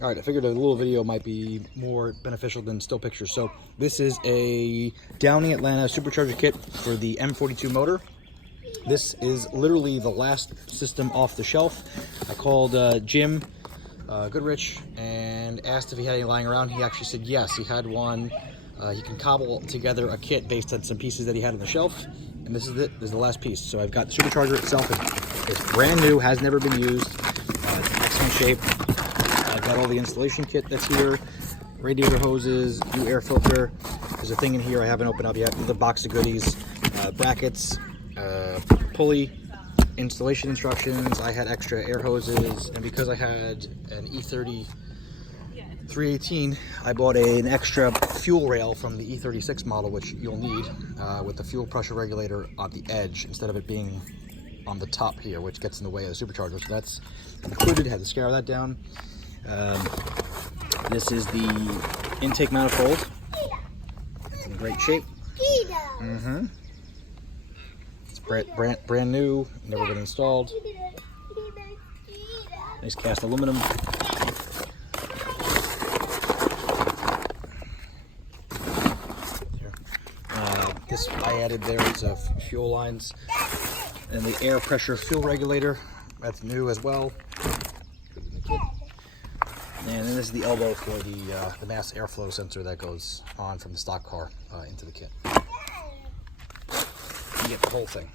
All right, I figured a little video might be more beneficial than still pictures. So this is a Downing Atlanta Supercharger kit for the M42 motor. This is literally the last system off the shelf. I called Jim Goodrich and asked if he had any lying around. He actually said yes, he had one. He can cobble together a kit based on some pieces that he had on the shelf. And this is it. This is the last piece. So I've got the supercharger itself. It's brand new, has never been used. It's in excellent shape. I've got all the installation kit that's here. Radiator hoses, new air filter. There's a thing in here I haven't opened up yet. The box of goodies, brackets, pulley, installation instructions. I had extra air hoses, and because I had an E30 318, I bought an extra fuel rail from the E36 model, which you'll need, with the fuel pressure regulator on the edge instead of it being on the top here, which gets in the way of the supercharger. So that's included. Had to scare that down. This is the intake manifold. It's in great shape. It's brand new, never been installed. Nice cast aluminum. This I added there is fuel lines and the air pressure fuel regulator. That's new as well. And then this is the elbow for the mass airflow sensor that goes on from the stock car into the kit. You get the whole thing.